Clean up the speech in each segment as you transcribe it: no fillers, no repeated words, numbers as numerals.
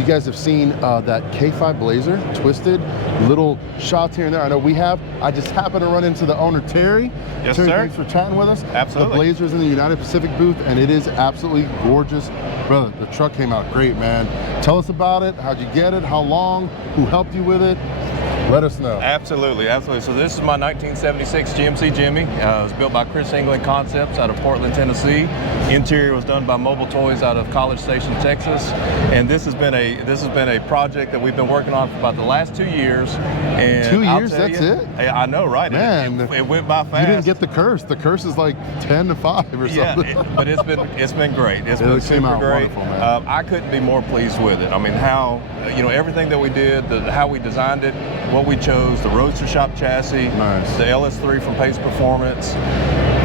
you guys have seen that K5 Blazer, twisted, little shots here and there. I know we have. I just happened to run into the owner, Terry. Yes, Terry, sir. thanks for chatting with us. Absolutely. The Blazer's in the United Pacific booth, and it is absolutely gorgeous. Brother, the truck came out great, man. Tell us about it. How'd you get it? How long? Who helped you with it? Let us know. Absolutely, absolutely. So this is my 1976 GMC Jimmy. It was built by Chris England Concepts out of Portland, Tennessee. Interior was done by Mobile Toys out of College Station, Texas. And this has been a project that we've been working on for about the last 2 years. And 2 I'll years, tell that's you, it? I know, right? Man, it went by fast. You didn't get the curse. The curse is like 10 to 5 or something. Yeah, but it's been great. It's been came super out great. wonderful, man. I couldn't be more pleased with it. I mean, how everything that we did, how we designed it, what we chose, the Roadster Shop chassis, Nice. the LS3 from Pace Performance,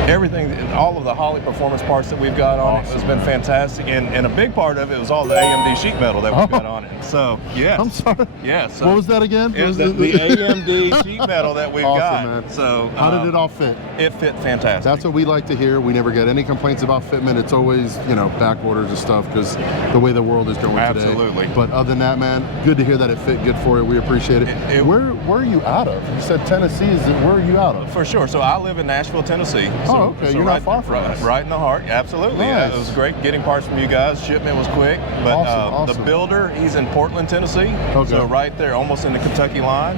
everything, all of the Holley performance parts that we've got on it has been fantastic. And a big part of it was all the AMD sheet metal that we've got on it. So yeah. I'm sorry. Yeah. So What was that again? it was the AMD sheet metal that we've Awesome, got. man. So How did it all fit? It fit fantastic. That's what we like to hear. We never get any complaints about fitment. It's always, back orders and stuff because the way the world is going today. Absolutely. But other than that, man, good to hear that it fit good for you. We appreciate it. Where are you out of? You said Tennessee. Where are you out of? For sure. So I live in Nashville, Tennessee. Oh, okay. You're not far from us. Right in the heart. Absolutely. Nice. Yeah, it was great getting parts from you guys. Shipment was quick. But Awesome. the builder, he's in Portland, Tennessee. Okay. So right there, almost in the Kentucky line.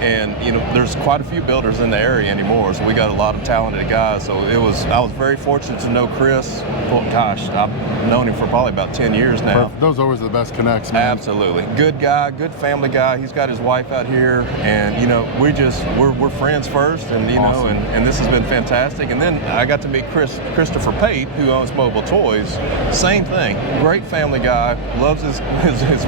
And there's quite a few builders in the area anymore. So we got a lot of talented guys. So I was very fortunate to know Chris. Well, gosh, I've known him for probably about 10 years now. Perfect. Those are always the best connects, man. Absolutely. Good guy, good family guy. He's got his wife out here, and we're friends first, and Awesome. and this has been fantastic. And then I got to meet Christopher Pate, who owns Mobile Toys. Same thing. Great family guy. Loves his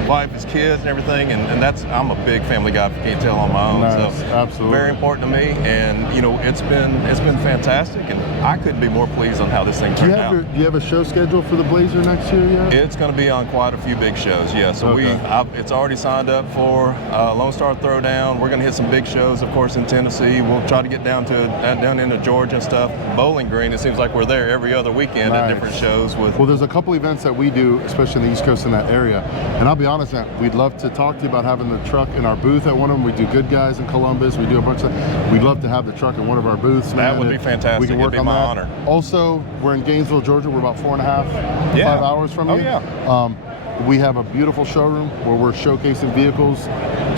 wife, his kids, and everything. And I'm a big family guy, if you can't tell, on my own. Nice. So Absolutely. very important to me. And it's been fantastic, and I couldn't be more pleased on how this thing turned out. Do you have a show scheduled for the Blazer next year yet? It's going to be on quite a few big shows, yeah. So Okay. it's already signed up for Lone Star Throwdown. We're going to hit some big shows, of course, in Tennessee. We'll try to get down into Georgia and stuff. Bowling Green, it seems like we're there every other weekend at Nice. different shows. Well, there's a couple events that we do, especially in the East Coast in that area. And I'll be honest, man, we'd love to talk to you about having the truck in our booth at one of them. We do Good Guys in Columbus. We do a bunch of. We'd love to have the truck in one of our booths, man. That would be fantastic. We can work It'd be on my that. honor. Also, we're in Gainesville, Georgia. We're about 4.5 to Yeah. 5 hours from you. Oh, yeah. We have a beautiful showroom where we're showcasing vehicles.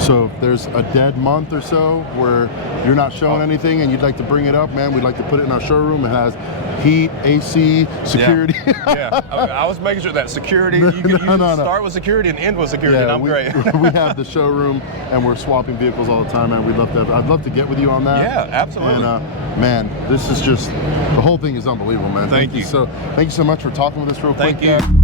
So if there's a dead month or so where you're not showing anything and you'd like to bring it up, man, we'd like to put it in our showroom. It has heat, AC, security. Yeah. I was making sure that security, you can start with security and end with security, and I'm great. We have the showroom and we're swapping vehicles all the time, man. I'd love to get with you on that. Yeah, absolutely. And man, this is just, the whole thing is unbelievable, man. Thank you. Thank you so much for talking with us real quick. Thank you.